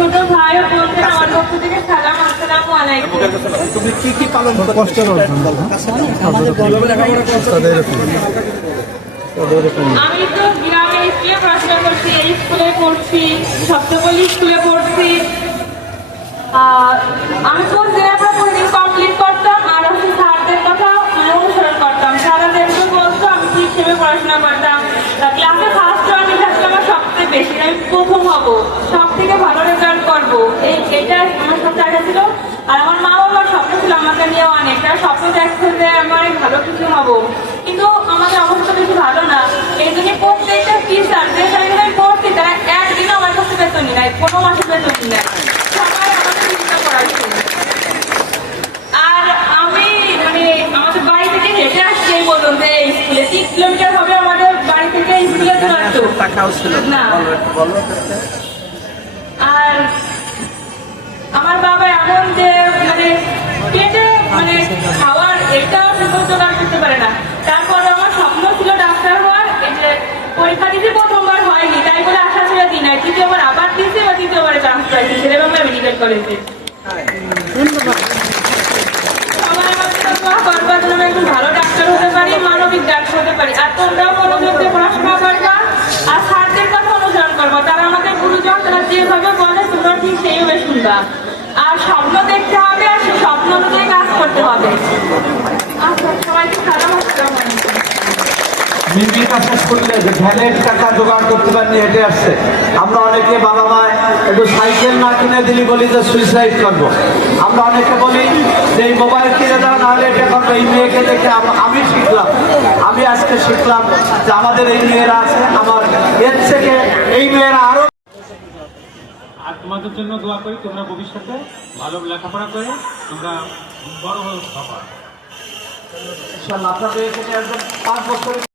ছোট ভাই ও বোনদের আমার পক্ষ থেকে সালাম আসসালামু আলাইকুম। তুমি কি কি পালন করতে কষ্টের অর্জন তাদের এরকম তাদের এরকম আমি তো গ্রামে স্কুলে পড়াশোনা করছি এই স্কুলে পড়ছি সপ্তপল্লী স্কুলে পড়ছি। আহ, আমি কোন প্রতিদিন কমপ্লিট করতাম আর হচ্ছে স্যারদের কথা অনুসরণ করতাম। সারা বলতো আমি ঠিক হিসেবে পড়াশোনা করতাম ক্লাসে বেশি প্রথম হব। সব থেকে ভালো রেজাল্ট করব। এই এটা আমার সবচেয়ে আগে ছিল। আর আমার মা বাবার স্বপ্ন ছিল আমাকে নিয়ে অনেক। তারা স্বপ্ন দেখছে যে আমার ভালো কিছু হব। কিন্তু আমাদের অবস্থা বেশি ভালো না। এই জন্য প্রত্যেকটা টিচার যে স্যারগুলো আমি পড়ছি, তারা একদিনও আমার কাছে বেতনই নাই। কোনো মাসে বেতনই নাই। সবাই আমাদের চিন্তা করাচ্ছে। আর আমি মানে আমাদের বাড়ি থেকে হেঁটে আসছি বলুন যে স্কুলে তিন কিলোমিটার দূরত্ব ছিল। না। বলো আর আমার বাবা এমন যে মানে পেটে মানে খাওয়ার কিন্তু জোগাড় করতে পারে না। তারপরে আমার স্বপ্ন ছিল ডাক্তার হওয়ার এই যে পরীক্ষা দিতে প্রথমবার হয়নি তাই বলে আশা ছিল দিন আর তৃতীয়বার আবার দিয়েছে বা তৃতীয়বারে চান্স পাইছি ছেলেবাংলা মেডিকেল কলেজে ভালো ডাক্তার হতে পারি মানবিক ডাক্তার হতে পারি। আর তোমরাও মনোযোগ দিয়ে পড়াশোনা করবা আর স্যারদের কথা অনুসরণ করবা তারা আমাদের গুরুজন তারা যেভাবে বলে তোমরা ঠিক সেইভাবে শুনবা। আর স্বপ্ন দেখতে হবে আর সেই স্বপ্ন অনুযায়ী কাজ করতে হবে। আচ্ছা অনেকে বাবা একটু সাইকেল না কিনে বলি যে সুইসাইড করব। আমরা অনেকে বলি যে এই মোবাইল কিনে দাও, নাহলে এটা এই মেয়েকে দেখে আমি শিখলাম। আমি আজকে শিখলাম যে আমাদের এই মেয়েরা আছে, আমার এর থেকে এই মেয়েরা তোমাদের জন্য দোয়া করি, তোমরা ভবিষ্যতে ভালো লেখাপড়া করে তোমরা বড় হয়ে ইনশাল্লাহ আপনাদের একজন পাঁচ বছর